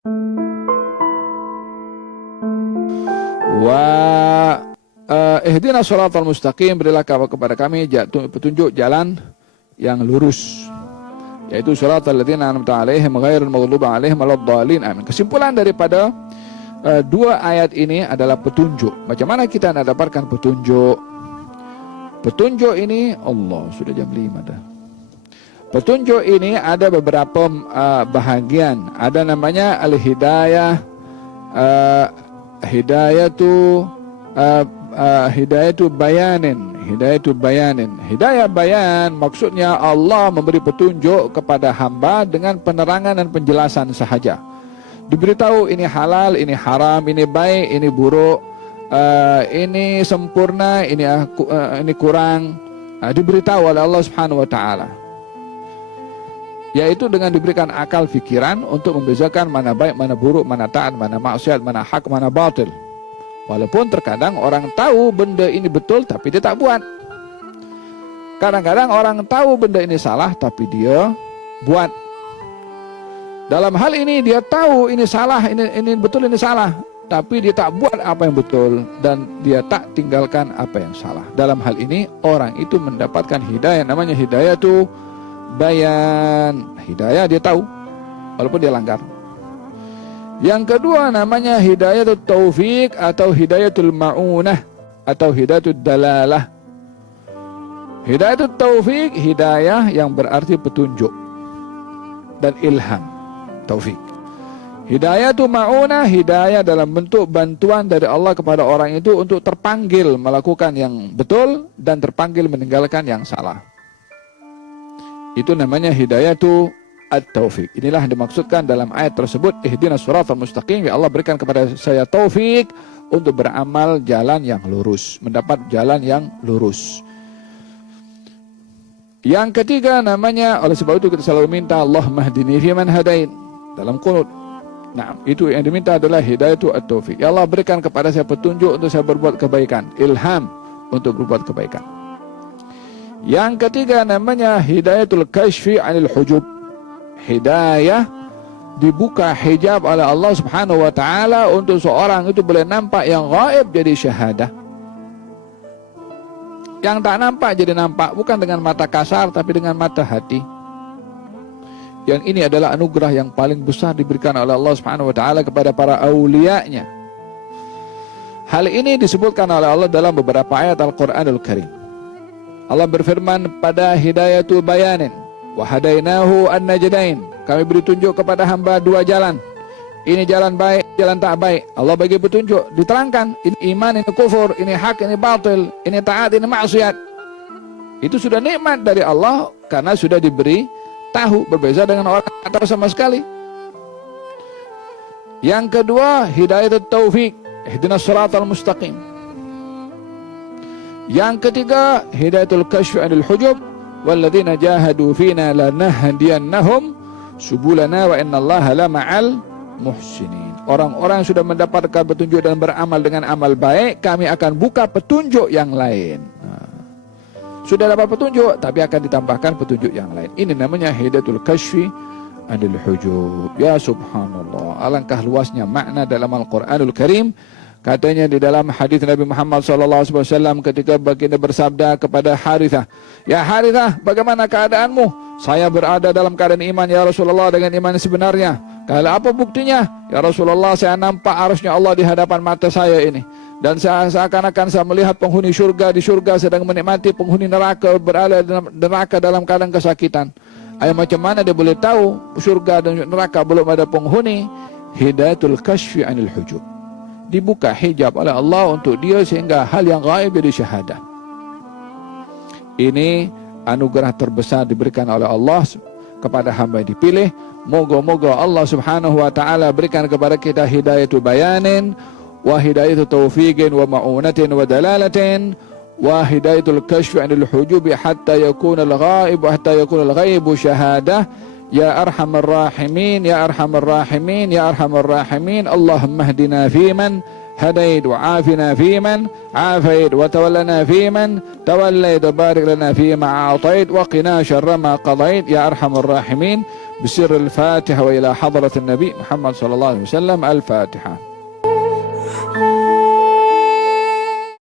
Wa ihdinas shiratal mustaqim, berilah kepada kami petunjuk jalan yang lurus, yaitu shiratal ladzina an'amta 'alaihim ghairil maghdubi 'alaihim waladdallin. Amin. Kesimpulan daripada dua ayat ini adalah petunjuk. Macam mana kita nak dapatkan petunjuk? Petunjuk ini, Allah, sudah jam 5 dah. Petunjuk ini ada beberapa bahagian. Ada namanya al-hidayah, hidayatu bayanin. Hidayah bayan maksudnya Allah memberi petunjuk kepada hamba dengan penerangan dan penjelasan sahaja. Diberitahu ini halal, ini haram, ini baik, ini buruk, ini sempurna, ini kurang. Diberitahu oleh Allah Subhanahu wa taala. Yaitu dengan diberikan akal fikiran untuk membezakan mana baik, mana buruk, mana taat, mana maksiat, mana hak, mana batil. Walaupun terkadang orang tahu benda ini betul tapi dia tak buat. Kadang-kadang orang tahu benda ini salah tapi dia buat. Dalam hal ini dia tahu ini salah, ini betul, ini salah, tapi dia tak buat apa yang betul dan dia tak tinggalkan apa yang salah. Dalam hal ini orang itu mendapatkan hidayah, namanya hidayah itu bayan. Hidayah dia tahu walaupun dia langgar. Yang kedua namanya hidayatul taufik atau hidayatul ma'unah atau hidayatul dalalah. Hidayatul taufik, hidayah yang berarti petunjuk dan ilham, taufik. Hidayatul ma'unah, hidayah dalam bentuk bantuan dari Allah kepada orang itu untuk terpanggil melakukan yang betul dan terpanggil meninggalkan yang salah. Itu namanya hidayatul at-taufik. Inilah yang dimaksudkan dalam ayat tersebut, ihdinas shiratal mustaqim, ya Allah berikan kepada saya taufik untuk beramal jalan yang lurus, mendapat jalan yang lurus. Yang ketiga namanya, oleh sebab itu kita selalu minta Allahumma hdini fiman hadain dalam qunut. Nah, itu yang diminta adalah hidayatul at-taufik. Ya Allah berikan kepada saya petunjuk untuk saya berbuat kebaikan, ilham untuk berbuat kebaikan. Yang ketiga namanya hidayatul kashfi 'anil hujub. Hidayah dibuka hijab oleh Allah Subhanahu wa taala untuk seorang itu boleh nampak yang gaib jadi syahadah. Yang tak nampak jadi nampak, bukan dengan mata kasar tapi dengan mata hati. Yang ini adalah anugerah yang paling besar diberikan oleh Allah Subhanahu wa taala kepada para aulianya. Hal ini disebutkan oleh Allah dalam beberapa ayat Al-Qur'anul Karim. Allah berfirman pada hidayatul bayanin, wa hadainahu an-najdain. Kami beri tunjuk kepada hamba dua jalan. Ini jalan baik, jalan tak baik. Allah bagi petunjuk, diterangkan ini iman, ini kufur, ini hak, ini batil, ini taat, ini maksiat. Itu sudah nikmat dari Allah karena sudah diberi tahu, berbeza dengan orang yang tak tahu sama sekali. Yang kedua, hidayatul taufik, ihdinas shiratal mustaqim. Yang ketiga, hidayatul kashfi 'anil hujub, walladzina jahadu fina lanahdiyannahum subulana wa innallaha lama'al muhsinin. Orang-orang sudah mendapatkan petunjuk dan beramal dengan amal baik, kami akan buka petunjuk yang lain. Sudah dapat petunjuk tapi akan ditambahkan petunjuk yang lain. Ini namanya hidayatul kashfi 'anil hujub. Ya subhanallah, alangkah luasnya makna dalam Al-Qur'anul Karim. Katanya di dalam hadis Nabi Muhammad SAW ketika baginda bersabda kepada Harithah, ya Harithah, bagaimana keadaanmu? Saya berada dalam keadaan iman ya Rasulullah, dengan iman sebenarnya. Kalau apa buktinya? Ya Rasulullah, saya nampak arusnya Allah di hadapan mata saya ini. Dan seakan-akan saya melihat penghuni surga di surga sedang menikmati, penghuni neraka berada dalam neraka dalam keadaan kesakitan. Ayo macam mana dia boleh tahu surga dan neraka belum ada penghuni? Hidayatul kashfi 'anil hujub. Dibuka hijab oleh Allah untuk dia sehingga hal yang gaib jadi syahadah. Ini anugerah terbesar diberikan oleh Allah kepada hamba yang dipilih. Moga-moga Allah Subhanahu wa taala berikan kepada kita hidayatul bayanin wa hidayatul taufiqin wa ma'unatin wa dalalatin wa hidayatul kashfi 'anil hujubi hatta yakuna al-ghaib wa hatta yakuna al-ghaibu syahadah. Ya arhamar rahimin, ya arhamar rahimin, ya arhamar rahimin. Allahumma hdina fiman hadait wa afina fiman afait wa tawallana fiman tawallait wa barik lana fima a'tait wa qina syarra ma qadait. Ya arhamar rahimin. بسر الفاتحة وإلى حضرة النبي محمد صلى الله عليه وسلم. الفاتحة.